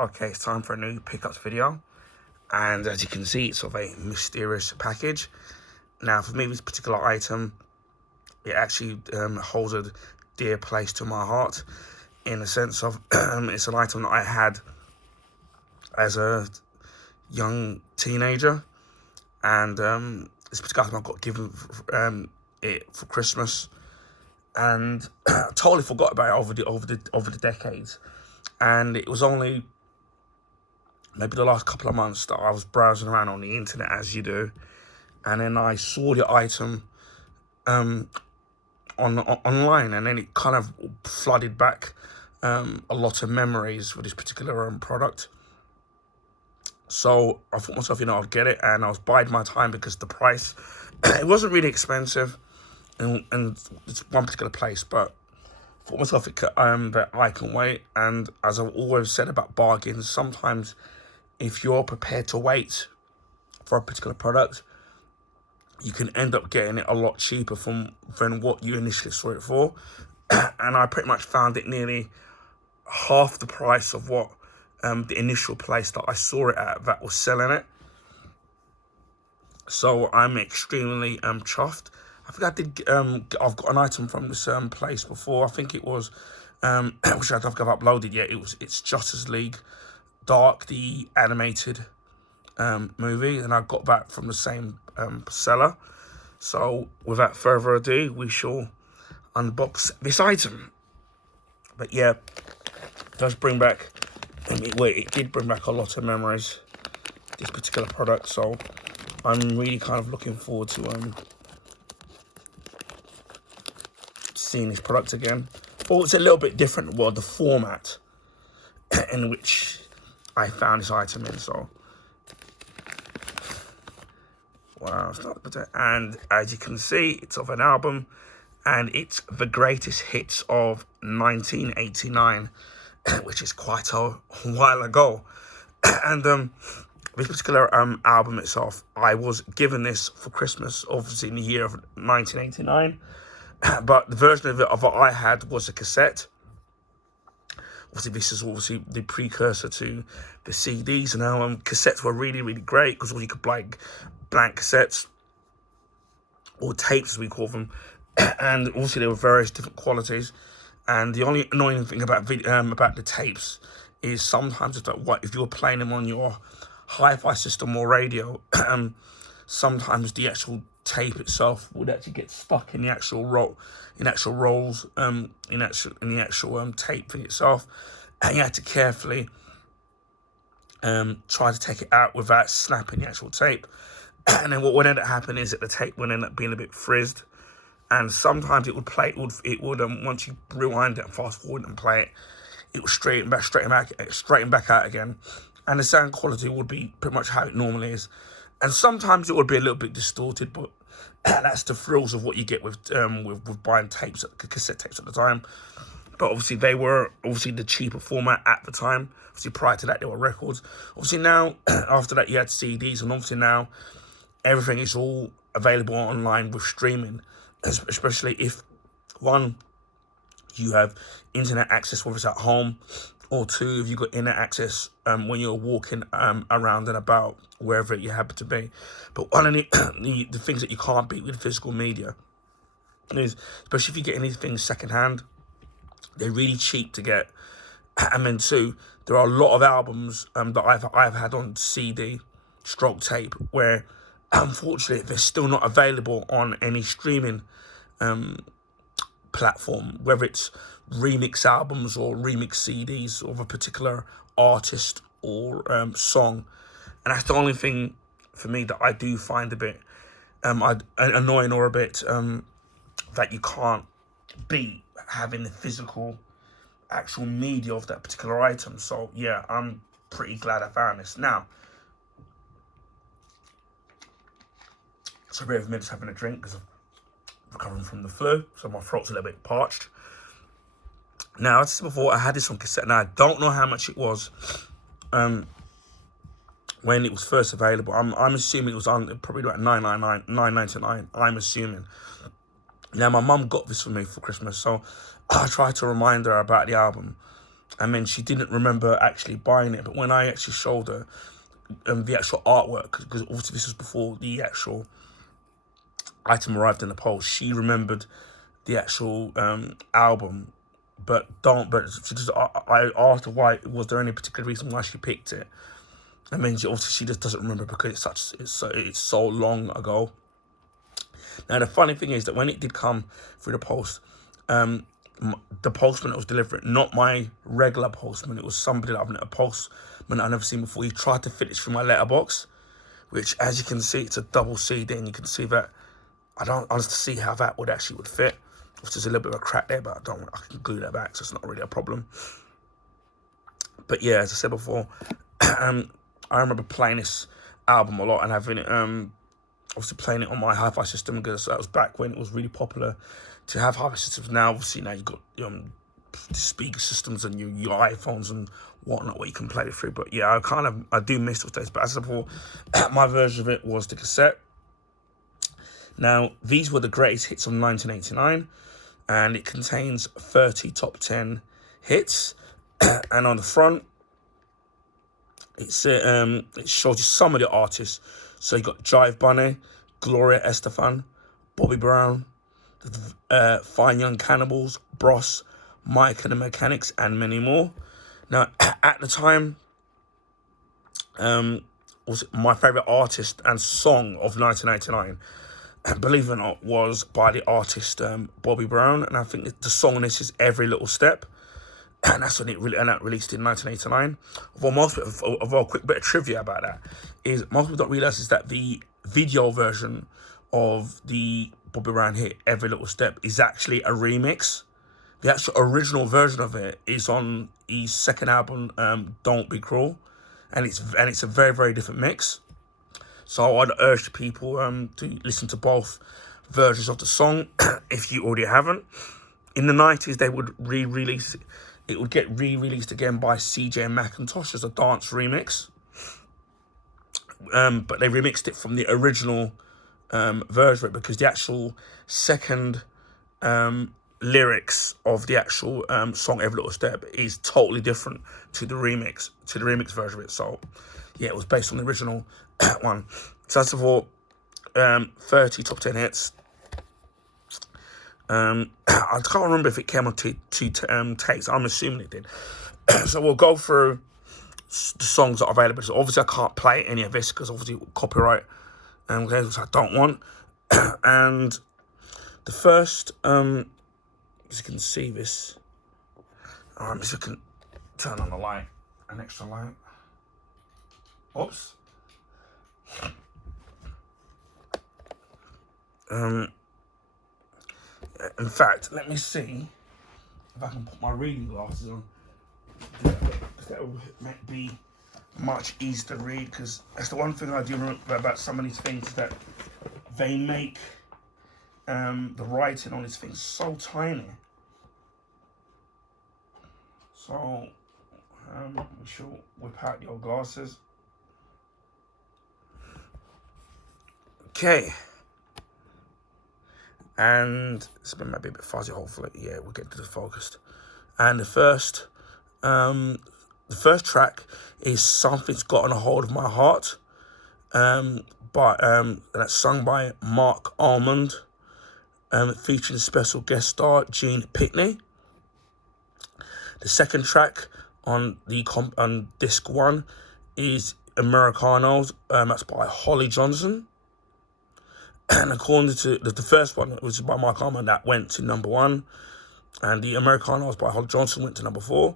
Okay, it's time for a new pickups video. And as you can see, it's of a mysterious package. Now, for me, this particular item, it actually holds a dear place to my heart in the sense of it's an item that I had as a young teenager. And this particular item I got given it for Christmas. And I totally forgot about it over the decades. And it was only maybe the last couple of months that I was browsing around on the internet, as you do, and then I saw the item online, and then it kind of flooded back a lot of memories for this particular product. So I thought to myself, I'll get it, and I was biding my time because the price, it wasn't really expensive, and it's one particular place, but I thought to myself that I can wait. And as I've always said about bargains, sometimes if you're prepared to wait for a particular product, you can end up getting it a lot cheaper than what you initially saw it for. And I pretty much found it nearly half the price of what the initial place that I saw it at that was selling it. So I'm extremely chuffed. I think I've got an item from this place before. I think it was, which I don't think I've uploaded yet. It's Justice League Dark, the animated movie, and I got that from the same seller. So without further ado, we shall unbox this item. But yeah, it does bring back, it did bring back a lot of memories, this particular product. So I'm really kind of looking forward to seeing this product again. Well, it's a little bit different, the format in which I found this item in. So wow, and as you can see, it's of an album, and it's The Greatest Hits of 1989, which is quite a while ago. And this particular album itself, I was given this for Christmas, obviously in the year of 1989, but the version of what I had was a cassette. Obviously, this is obviously the precursor to the CDs. Now, cassettes were really, really great because you could buy blank cassettes, or tapes as we call them, and obviously there were various different qualities. And the only annoying thing about the tapes is sometimes if you were playing them on your hi-fi system or radio, sometimes the actual tape itself would actually get stuck in the actual rolls, in the actual tape thing itself, and you had to carefully try to take it out without snapping the actual tape. And then what would end up happening is that the tape would end up being a bit frizzed, and sometimes it would play. It would once you rewind it and fast forward and play it, it would straighten back out again, and the sound quality would be pretty much how it normally is. And sometimes it would be a little bit distorted, but that's the thrills of what you get with buying tapes, cassette tapes at the time. But obviously they were the cheaper format at the time. Obviously prior to that they were records. Obviously now, after that you had CDs, and obviously now everything is all available online with streaming, especially if, one, you have internet access, whether it's at home, or two, if you've got internet access when you're walking around and about wherever you happen to be. But one of the things that you can't beat with physical media is, especially if you get anything secondhand, they're really cheap to get. And then two, there are a lot of albums that I've had on CD, stroke tape, where unfortunately they're still not available on any streaming platform, whether it's remix albums or remix CDs of a particular artist or song. And that's the only thing for me that I do find a bit annoying, or a bit that you can't beat having the physical actual media of that particular item. So yeah, I'm pretty glad I found this. Now, so bear with me, just having a drink because I'm recovering from the flu, so my throat's a little bit parched. Now, as I said before, I had this on cassette. Now, I don't know how much it was when it was first available. I'm assuming it was on probably about $9.99. I'm assuming. Now, my mum got this for me for Christmas, so I tried to remind her about the album. and then she didn't remember actually buying it. But when I actually showed her the actual artwork, because obviously this was before the actual item arrived in the post, she remembered the actual album, but she just, I asked her why, was there any particular reason why she picked it? I mean, she just doesn't remember because it's so long ago. Now the funny thing is that when it did come through the post, the postman that was delivering, not my regular postman, it was somebody that a postman I've never seen before. He tried to fit it through my letterbox, which, as you can see, it's a double CD, and you can see that I don't honestly see how that would fit. There's a little bit of a crack there, but I can glue that back, so it's not really a problem. But yeah, as I said before, I remember playing this album a lot and having it, obviously playing it on my hi-fi system, because that was back when it was really popular to have hi-fi systems. Now, obviously, you've got speaker systems and your iPhones and whatnot where you can play it through. But yeah, I do miss those days. But as I said before, my version of it was the cassette. Now, these were the greatest hits of 1989, and it contains 30 top 10 hits. And on the front, it shows you some of the artists. So you got Jive Bunny, Gloria Estefan, Bobby Brown, Fine Young Cannibals, Bros, Mike and the Mechanics, and many more. Now, at the time, was my favourite artist and song of 1999, believe it or not, was by the artist Bobby Brown, and I think the song on this is Every Little Step, and that's when that released in 1989. Although a quick bit of trivia about that is most people don't realise is that the video version of the Bobby Brown hit Every Little Step is actually a remix. The actual original version of it is on his second album, Don't Be Cruel, and it's a very, very different mix. So I'd urge people to listen to both versions of the song if you already haven't. In the 90s, they would re-release it. It would get re-released again by CJ Macintosh as a dance remix. But they remixed it from the original version of it, because the actual second lyrics of the actual song Every Little Step is totally different to the remix version of it. So yeah, it was based on the original one. So that's for 30 top 10 hits. I can't remember if it came on two takes. I'm assuming it did. So we'll go through the songs that are available. So obviously I can't play any of this because obviously copyright, which I don't want. And the first, as you can see this, let me see if I can turn on the light, an extra light. Oops. In fact, let me see if I can put my reading glasses on. That will make be much easier to read, because that's the one thing I do remember about some of these things, that they make the writing on these things so tiny. So we should whip out your glasses. Okay. And it's been maybe a bit fuzzy, hopefully. Yeah, we'll get to the focused. And the first track is Something's Gotten a Hold of My Heart. And that's sung by Mark Almond, featuring special guest star Gene Pitney. The second track on disc 1 is Americanos. That's by Holly Johnson. And according to the first one, which is by Mark Almond, that went to number 1. And the Americanos by Holly Johnson went to number 4.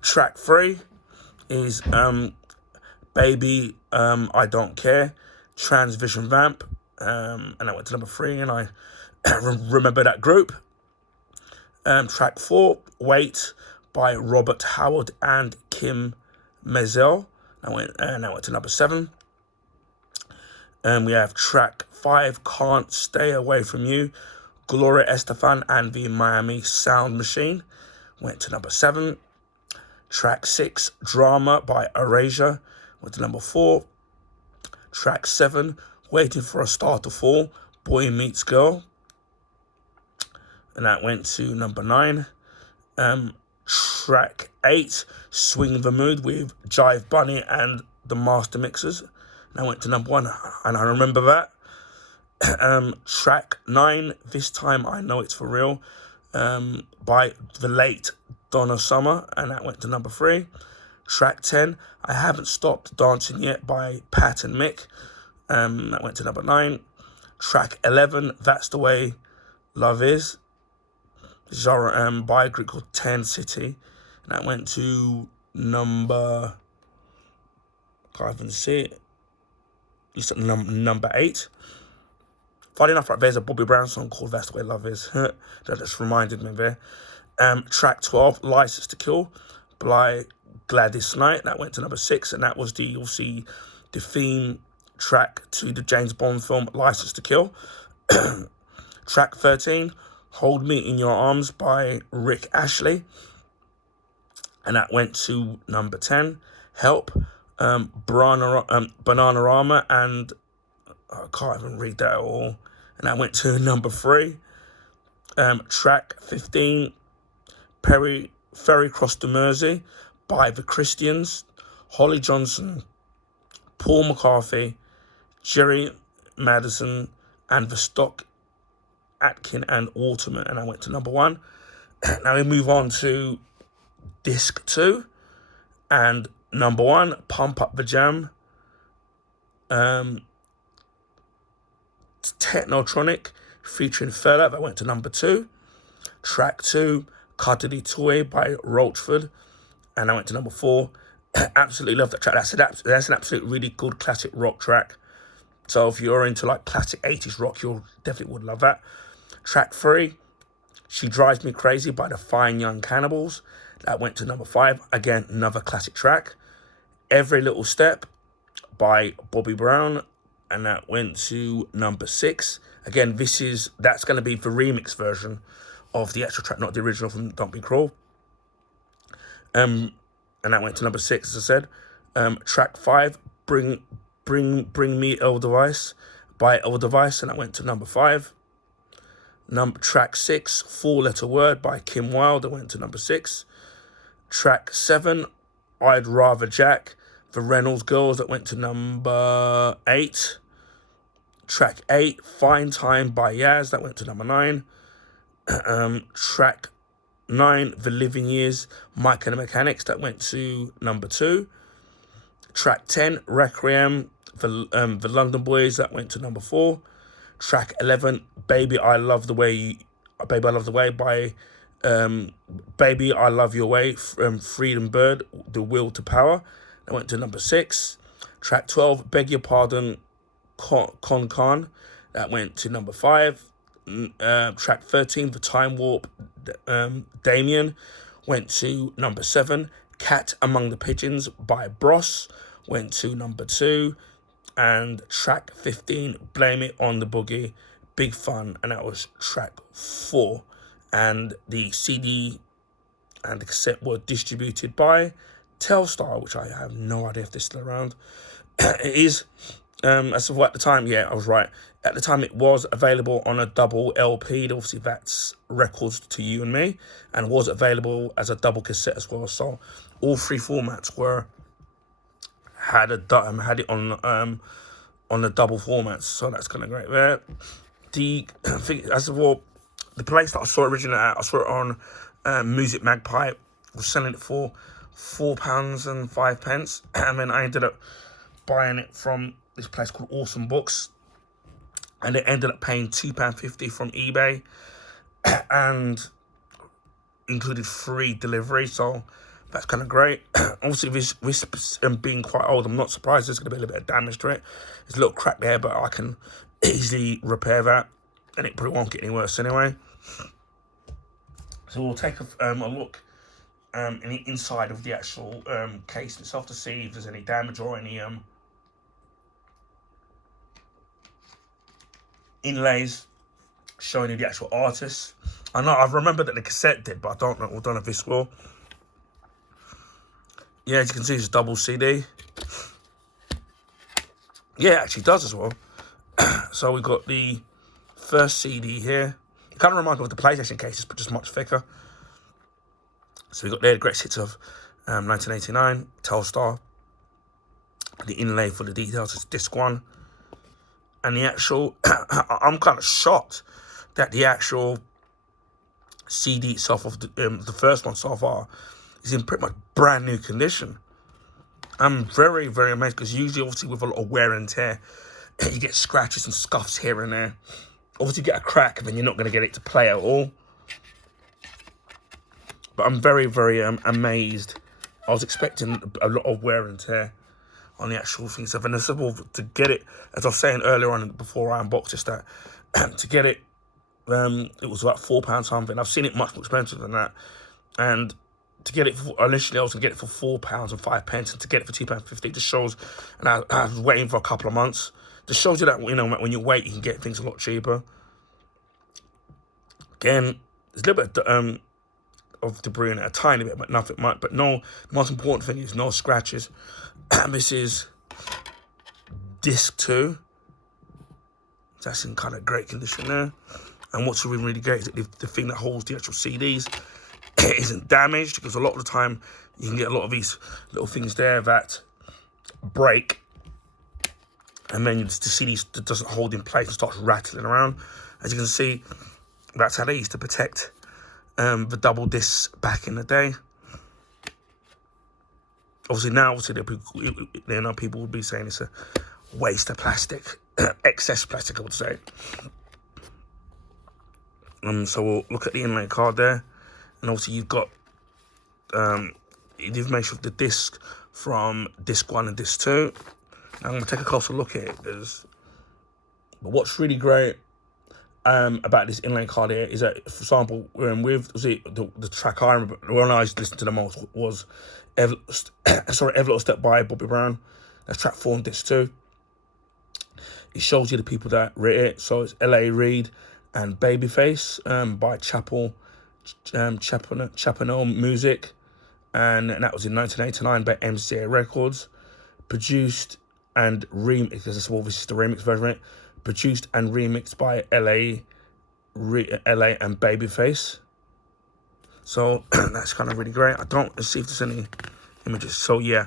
Track 3 is Baby, I Don't Care, Transvision Vamp. And that went to number 3, and I remember that group. Track 4, Wait, by Robert Howard and Kim Mazel. That went to number 7. And we have track 5, Can't Stay Away From You, Gloria Estefan and the Miami Sound Machine, went to number 7. Track 6, Drama by Erasure, went to number 4. Track 7, Waiting for a Star to Fall, Boy Meets Girl, and that went to number 9. Track 8, Swing the Mood with Jive Bunny and the Master Mixers. And I went to number 1, and I remember that. Track 9, This Time I Know It's For Real, by the late Donna Summer, and that went to number 3. Track 10, I Haven't Stopped Dancing Yet by Pat and Mick, that went to number 9. Track 11, That's the Way Love Is, by a group called 10 City, and that went to number, can't even see it, it's number 8. Funny enough, right, there's a Bobby Brown song called That's the Way Love Is. That just reminded me there. Track 12, License to Kill by Gladys Knight. That went to number 6, and that was the theme track to the James Bond film License to Kill. Track 13, Hold Me in Your Arms by Rick Ashley, and that went to number 10. Help, Bananarama, and I can't even read that at all, and that went to number 3. Track 15, Ferry Cross the Mersey by The Christians, Holly Johnson, Paul McCarthy, Jerry Madison, and The Stock Atkin and Waterman, and I went to number 1. Now we move on to disc 2, and number 1, Pump Up the Jam, Technotronic featuring Fella, that went to number 2. Track 2, Cuddly Toy by Roachford, and I went to number 4. Absolutely love that track. That's an absolute really good classic rock track. So if you're into like classic 80s rock, you'll definitely would love that. Track 3, She Drives Me Crazy by the Fine Young Cannibals. That went to number 5. Again, another classic track. Every Little Step by Bobby Brown, and that went to number 6. Again, that's going to be the remix version of the actual track, not the original from Don't Be Cruel. And that went to number 6, as I said. Track 5, Bring Me Edelweiss by Edelweiss, and that went to number 5. Track 6, 4 Letter Word by Kim Wilde, that went to number 6. Track 7, I'd Rather Jack, the Reynolds Girls, that went to number 8. Track 8, Fine Time by Yaz, that went to number 9. Track 9, The Living Years, Mike and the Mechanics, that went to number 2. Track 10, Requiem, the London Boys, that went to number 4. Track 11, Baby I Love the Way by Baby I Love Your Way from Freedom Bird, The Will to Power, that went to number 6. Track 12, Beg Your Pardon, Con, that went to number 5. Track 13, The Time Warp, Damien, went to number 7. Cat Among the Pigeons by Bros went to number 2. And track 15, Blame It on the Boogie, Big Fun, and that was track 4. And the CD and the cassette were distributed by Telstar, which I have no idea if they're still around. It is, as of at the time, yeah, I was right. At the time, it was available on a double LP. Obviously, that's Records to You and Me, and was available as a double cassette as well. So all 3 formats had it on the double formats. So that's kind of great there. The thing, as of all, the place that I saw it originally at, I saw it on Music Magpie. Was selling it for £4.05, and then I ended up buying it from this place called Awesome Books, and it ended up paying £2.50 from eBay, and included free delivery. So that's kind of great. Obviously, this being quite old, I'm not surprised there's going to be a little bit of damage to it. There's a little crack there, but I can easily repair that, and it probably won't get any worse anyway. So we'll take a look in the inside of the actual case itself to see if there's any damage or any inlays showing you the actual artist. I know, I remember that the cassette did, but I don't know if this will. Yeah, as you can see, it's a double CD. Yeah, it actually does as well. So we've got the first CD here. It kind of reminds me of the PlayStation cases, but just much thicker. So we got there the great hits of 1989, Telstar. The inlay for the details is disc 1. And the actual, I'm kind of shocked that the actual CD itself of the first one so far is in pretty much brand new condition. I'm very, very amazed, because usually, obviously, with a lot of wear and tear, you get scratches and scuffs here and there. Obviously, you get a crack, then you're not going to get it to play at all. But I'm very, very amazed. I was expecting a lot of wear and tear on the actual thing stuff, and to get it, as I was saying earlier on before I unboxed this, that to get it, it was about £4 something. I've seen it much more expensive than that, and to get it initially I was gonna get it for £4 and 5 pence, and to get it for £2.50 just shows. And I was waiting for a couple of months. Just shows you that, you know, when you wait, you can get things a lot cheaper. Again, there's a little bit of debris in it, a tiny bit, but nothing much. But no, the most important thing is no scratches. This is disc 2. That's in kind of great condition there. And what's really, really great is that the thing that holds the actual CDs isn't damaged, because a lot of the time you can get a lot of these little things there that break, and then the CD doesn't hold in place and starts rattling around. As you can see, that's how they used to protect the double discs back in the day. Obviously now, people would be saying it's a waste of plastic, excess plastic, I would say. So we'll look at the inlay card there, and obviously you've got the information of the disc from disc 1 and disc 2. I'm going to take a closer look at it, but what's really great about this inlay card here is that, for example, the track I remember, the one I used to listen to the most was Every Little Step by Bobby Brown. That's track 4 on disc 2. It shows you the people that wrote it. So it's L.A. Reid and Babyface by Chapel Music, and that was in 1989 by MCA Records. Produced and remixed, because this is the remix version of it. Produced and remixed by LA and Babyface. So that's kind of really great. I don't see if there's any images. So yeah,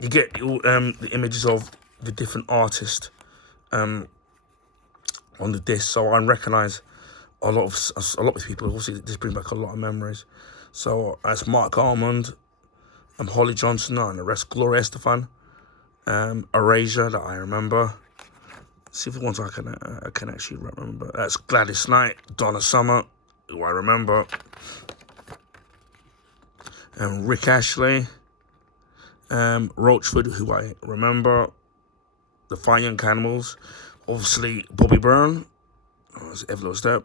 you get the images of the different artists on the disc. So I recognise a lot of people. Obviously, this brings back a lot of memories. So that's Mark Almond, Holly Johnson, and the rest. Gloria Estefan, Erasure, that I remember. See if the ones I can actually remember. That's Gladys Knight, Donna Summer, who I remember, and Rick Ashley, Roachford, who I remember, the Fine Young Cannibals, obviously Bobby Brown, Every Little Step,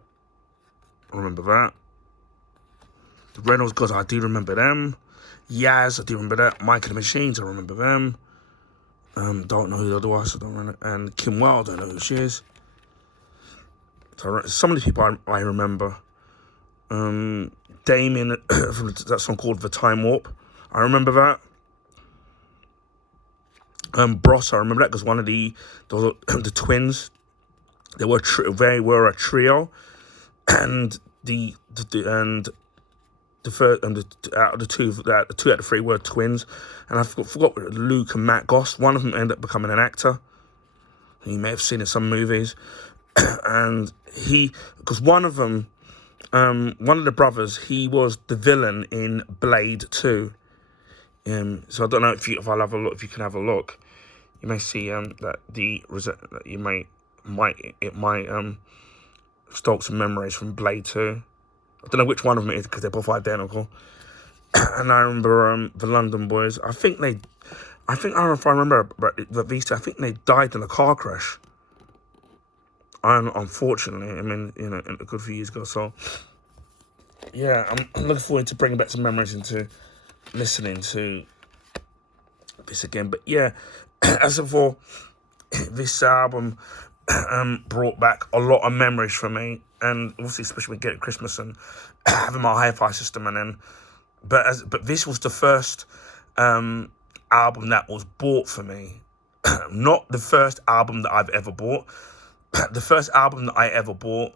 I remember that. The Reynolds Gods, I do remember them. Yaz, I do remember that. Mike and the Machines, I remember them. Don't know who the other was, I don't remember. And Kim Wilde, I don't know who she is. So some of the people I remember. Damien from that song called The Time Warp, I remember that. Bros, I remember that because one of the twins, they were a trio, and the first out of the two out of the three were twins, and I forgot Luke and Matt Goss. One of them ended up becoming an actor. You may have seen in some movies, and because one of them, one of the brothers, he was the villain in Blade 2. So I don't know if I'll have a look. If you can have a look, you may see that it might stoke some memories from Blade 2. I don't know which one of them it is because they're both identical. And I remember the London Boys. I don't know if I remember, but these two, I think they died in a car crash. Unfortunately, I mean, a good few years ago. So yeah, I'm looking forward to bringing back some memories into listening to this again. But yeah, as for this album, brought back a lot of memories for me, and obviously especially with getting Christmas and having my hi-fi system, and then but this was the first album that was bought for me. Not the first album that I've ever bought. The first album that I ever bought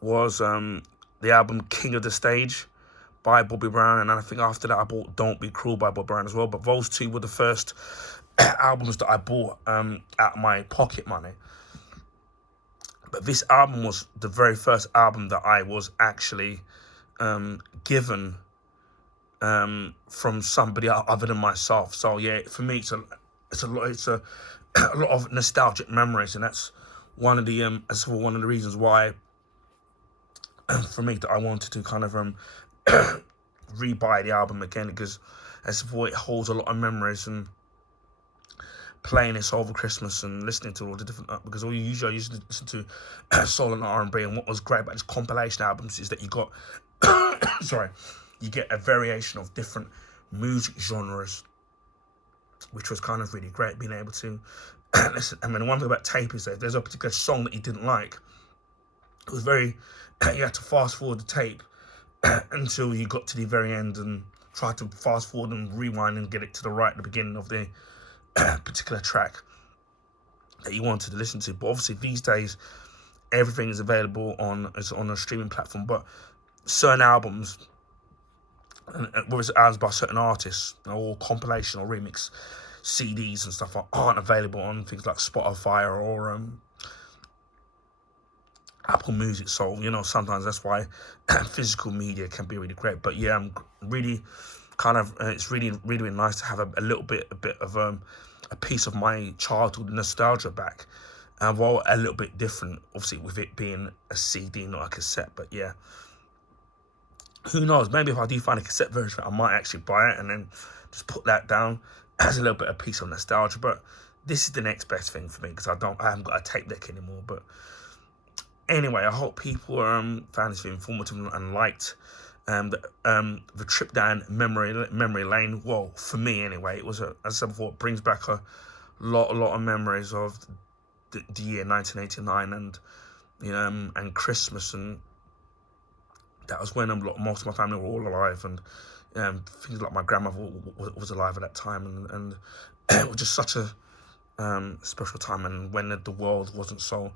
was the album King of the Stage by Bobby Brown, and then I think after that I bought Don't Be Cruel by Bobby Brown as well. But those two were the first albums that I bought out of my pocket money. But this album was the very first album that I was actually given from somebody other than myself. So yeah, for me, it's a lot of nostalgic memories, and that's one of the reasons why for me that I wanted to kind of re-buy the album again, because as for it holds a lot of memories, and playing this over Christmas and listening to all the different, because all usually I used to listen to soul and R&B, and what was great about this compilation albums is that you got you get a variation of different music genres, which was kind of really great, being able to listen. I mean, the one thing about tape is that if there's a particular song that you didn't like, it was very you had to fast forward the tape until you got to the very end and try to fast forward and rewind and get it to the right at the beginning of the particular track that you wanted to listen to. But obviously these days everything is available on a streaming platform, but certain albums, whether it's albums by certain artists or compilation or remix CDs and stuff, aren't available on things like Spotify or Apple Music. So, you know, sometimes that's why physical media can be really great. But yeah, I'm really kind of, it's really nice to have a little bit of a piece of my childhood nostalgia back. Well, a little bit different, obviously, with it being a CD, not a cassette. But yeah, who knows? Maybe if I do find a cassette version, I might actually buy it and then just put that down as a little bit of piece of nostalgia. But this is the next best thing for me, because I haven't got a tape deck anymore. But anyway, I hope people found this informative and liked the trip down memory lane. Well, for me anyway, it was as I said before, it brings back a lot of memories of the year 1989, and you know, and Christmas, and that was when most of my family were all alive, and things like my grandmother was alive at that time, and it was just such a special time, and when the world wasn't so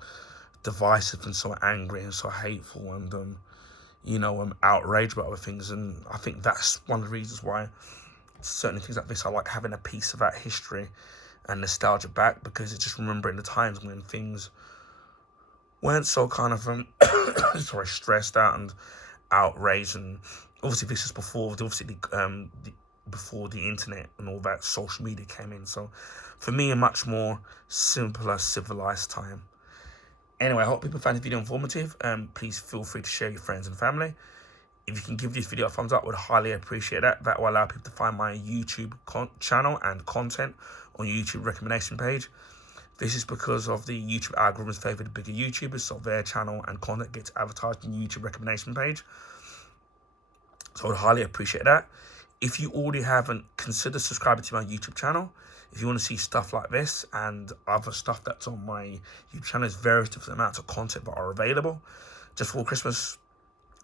divisive and so angry and so hateful and you know, outraged about other things. And I think that's one of the reasons why certain things like this, I like having a piece of that history and nostalgia back, because it's just remembering the times when things weren't so kind of stressed out and outraged. And obviously this is before before the internet and all that social media came in. So for me, a much more simpler, civilized time. Anyway, I hope people found this video informative. Please feel free to share your friends and family. If you can give this video a thumbs up, I would highly appreciate that. That will allow people to find my YouTube channel and content on YouTube recommendation page. This is because of the YouTube algorithms favor the bigger YouTubers, so their channel and content gets advertised on the YouTube recommendation page. So I would highly appreciate that. If you already haven't, consider subscribing to my YouTube channel. If you want to see stuff like this and other stuff that's on my YouTube channel, there's various different amounts of content that are available. Just before Christmas,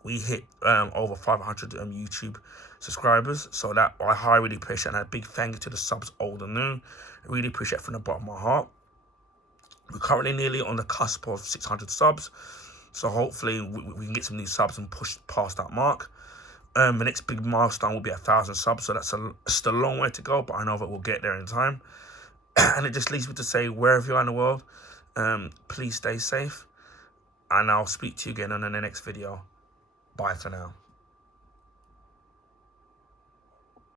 we hit over 500 YouTube subscribers. So that I highly appreciate, and a big thank you to the subs, old and new. I really appreciate it from the bottom of my heart. We're currently nearly on the cusp of 600 subs. So hopefully we can get some new subs and push past that mark. The next big milestone will be 1,000 subs, so that's still a long way to go, but I know that we'll get there in time. And it just leaves me to say, wherever you are in the world, please stay safe, and I'll speak to you again on the next video. Bye for now.